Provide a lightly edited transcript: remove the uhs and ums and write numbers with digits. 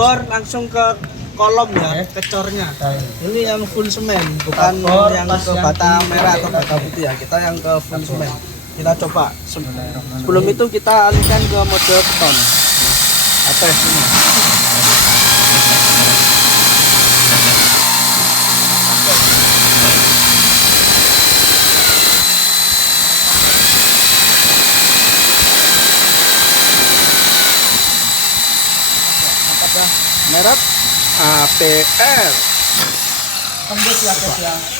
bor langsung ke kolom ya, kecornya. Ini yang full semen, bukan yang ke bata merah atau bata putih ya. Kita yang ke full semen. Kita coba. Sebelum itu kita alihkan ke mode beton. Atas ini. Merek APR. Tembus ya guys ya.